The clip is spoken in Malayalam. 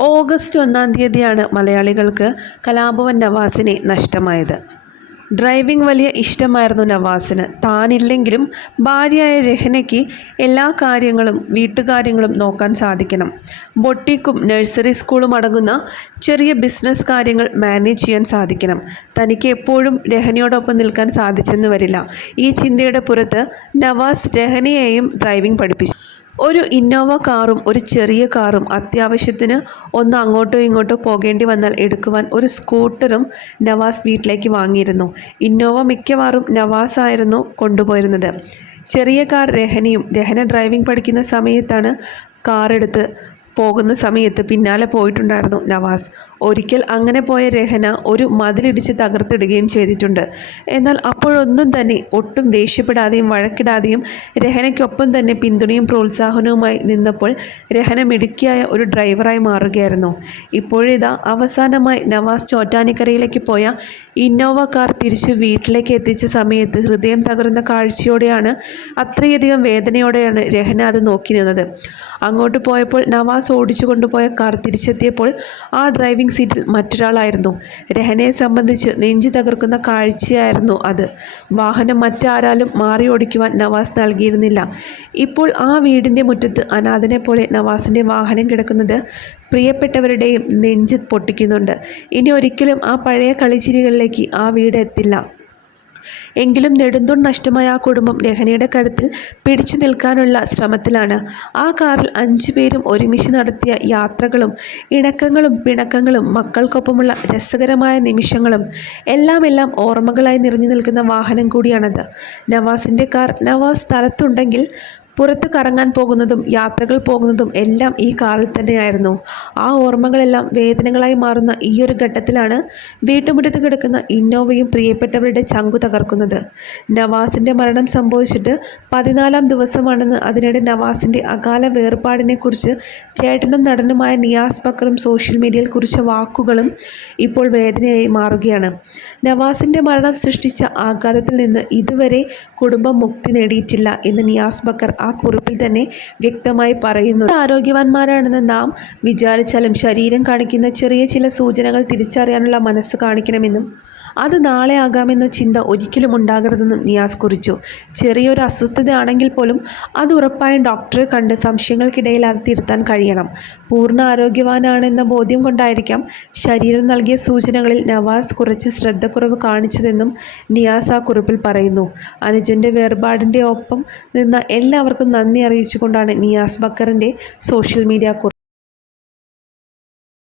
ഓഗസ്റ്റ് ഒന്നാം തീയതിയാണ് മലയാളികൾക്ക് കലാഭവൻ നവാസിനെ നഷ്ടമായത്. ഡ്രൈവിംഗ് വലിയ ഇഷ്ടമായിരുന്നു നവാസിന്. താനില്ലെങ്കിലും ഭാര്യയായ രഹനയ്ക്ക് എല്ലാ കാര്യങ്ങളും വീട്ടുകാര്യങ്ങളും നോക്കാൻ സാധിക്കണം. ബൊട്ടിക്കും നഴ്സറി സ്കൂളും അടങ്ങുന്ന ചെറിയ ബിസിനസ് കാര്യങ്ങൾ മാനേജ് ചെയ്യാൻ സാധിക്കണം. തനിക്ക് എപ്പോഴും രഹനയോടൊപ്പം നിൽക്കാൻ സാധിച്ചെന്ന് വരില്ല. ഈ ചിന്തയുടെ പുറത്ത് നവാസ് രഹനയെയും ഡ്രൈവിംഗ് പഠിപ്പിച്ചു. ഒരു ഇന്നോവ കാറും ഒരു ചെറിയ കാറും അത്യാവശ്യത്തിന് ഒന്ന് അങ്ങോട്ടോ ഇങ്ങോട്ടോ പോകേണ്ടി വന്നാൽ എടുക്കുവാൻ ഒരു സ്കൂട്ടറും നവാസ് വീട്ടിലേക്ക് വാങ്ങിയിരുന്നു. ഇന്നോവ മിക്കവാറും നവാസ് ആയിരുന്നു കൊണ്ടുപോയിരുന്നത്. ചെറിയ കാർ രഹനയും രഹന ഡ്രൈവിംഗ് പഠിക്കുന്ന സമയത്താണ് കാറെടുത്ത് പോകുന്ന സമയത്ത് പിന്നാലെ പോയിട്ടുണ്ടായിരുന്നു നവാസ്. ഒരിക്കൽ അങ്ങനെ പോയ രഹന ഒരു മതിലിടിച്ച് തകർത്തിടുകയും ചെയ്തിട്ടുണ്ട്. എന്നാൽ അപ്പോഴൊന്നും തന്നെ ഒട്ടും ദേഷ്യപ്പെടാതെയും വഴക്കിടാതെയും രഹനയ്ക്കൊപ്പം തന്നെ പിന്തുണയും പ്രോത്സാഹനവുമായി നിന്നപ്പോൾ രഹന മിടുക്കിയായ ഒരു ഡ്രൈവറായി മാറുകയായിരുന്നു. ഇപ്പോഴിതാ അവസാനമായി നവാസ് ചോറ്റാനിക്കരയിലേക്ക് പോയ ഇന്നോവ കാർ തിരിച്ച് വീട്ടിലേക്ക് എത്തിച്ച സമയത്ത് ഹൃദയം തകർന്ന കാഴ്ചയോടെയാണ് അത്രയധികം വേദനയോടെയാണ് രഹന അത് നോക്കി നിന്നത്. അങ്ങോട്ട് പോയപ്പോൾ നവാസ് ഓടിച്ചു കൊണ്ടുപോയ കാർ തിരിച്ചെത്തിയപ്പോൾ ആ ഡ്രൈവിംഗ് സീറ്റിൽ മറ്റൊരാളായിരുന്നു. രഹനയെ സംബന്ധിച്ച് നെഞ്ചു തകർക്കുന്ന കാഴ്ചയായിരുന്നു അത്. വാഹനം മറ്റാരാലും മാറി ഓടിക്കുവാൻ നവാസ് നൽകിയിരുന്നില്ല. ഇപ്പോൾ ആ വീടിന്റെ മുറ്റത്ത് അനാഥനെ പോലെ നവാസിന്റെ വാഹനം കിടക്കുന്നത് പ്രിയപ്പെട്ടവരുടെയും നെഞ്ച് പൊട്ടിക്കുന്നുണ്ട്. ഇനി ഒരിക്കലും ആ പഴയ കളിച്ചിരികളിലേക്ക് ആ വീട് എത്തില്ല. എങ്കിലും നെടുന്തൂൺ നഷ്ടമായ ആ കുടുംബം രഹനയുടെ കരുത്തിൽ പിടിച്ചു നിൽക്കാനുള്ള ശ്രമത്തിലാണ്. ആ കാറിൽ അഞ്ചു പേരും ഒരുമിച്ച് നടത്തിയ യാത്രകളും ഇണക്കങ്ങളും പിണക്കങ്ങളും മക്കൾക്കൊപ്പമുള്ള രസകരമായ നിമിഷങ്ങളും എല്ലാം എല്ലാം ഓർമ്മകളായി നിറഞ്ഞു നിൽക്കുന്ന വാഹനം കൂടിയാണത്. നവാസിന്റെ കാർ നവാസ് സ്ഥലത്തുണ്ടെങ്കിൽ പുറത്ത് കറങ്ങാൻ പോകുന്നതും യാത്രകൾ പോകുന്നതും എല്ലാം ഈ കാറിൽ തന്നെയായിരുന്നു. ആ ഓർമ്മകളെല്ലാം വേദനകളായി മാറുന്ന ഈ ഒരു ഘട്ടത്തിലാണ് വീട്ടുമുറ്റത്ത് കിടക്കുന്ന ഇന്നോവയും പ്രിയപ്പെട്ടവരുടെ ചങ്കു തകർക്കുന്നത്. നവാസിന്റെ മരണം സംഭവിച്ചിട്ട് പതിനാലാം ദിവസമാണെന്ന് അതിനിടെ നവാസിന്റെ അകാല വേർപാടിനെക്കുറിച്ച് ചേട്ടനും നടനുമായ നിയാസ് ബക്കറും സോഷ്യൽ മീഡിയയിൽ കുറിച്ച വാക്കുകളും ഇപ്പോൾ വേദനയായി മാറുകയാണ്. നവാസിന്റെ മരണം സൃഷ്ടിച്ച ആഘാതത്തിൽ നിന്ന് ഇതുവരെ കുടുംബം മുക്തി നേടിയിട്ടില്ല എന്ന് നിയാസ് ബക്കർ ആ കുറിപ്പിൽ തന്നെ വ്യക്തമായി പറയുന്നു. ആരോഗ്യവാന്മാരാണെന്ന് നാം വിചാരിച്ചാലും ശരീരം കാണിക്കുന്ന ചെറിയ ചില സൂചനകൾ തിരിച്ചറിയാനുള്ള മനസ്സ് കാണിക്കണമെന്നും അത് നാളെ ആകാമെന്ന ചിന്ത ഒരിക്കലും ഉണ്ടാകരുതെന്നും നിയാസ് കുറിച്ചു. ചെറിയൊരു അസ്വസ്ഥതയാണെങ്കിൽ പോലും അത് ഉറപ്പായും ഡോക്ടറെ കണ്ട് സംശയങ്ങൾക്കിടയിൽ അത് തിരുത്താൻ കഴിയണം. പൂർണ ആരോഗ്യവാനാണെന്ന ബോധ്യം കൊണ്ടായിരിക്കാം ശരീരം നൽകിയ സൂചനകളിൽ നവാസ് കുറച്ച് ശ്രദ്ധക്കുറവ് കാണിച്ചതെന്നും നിയാസ് ആ കുറിപ്പിൽ പറയുന്നു. അനുജന്റെ വേർപാടിന്റെ ഒപ്പം നിന്ന എല്ലാവർക്കും നന്ദി അറിയിച്ചുകൊണ്ടാണ് നിയാസ് ബക്കറിന്റെ സോഷ്യൽ മീഡിയ കുറിപ്പ്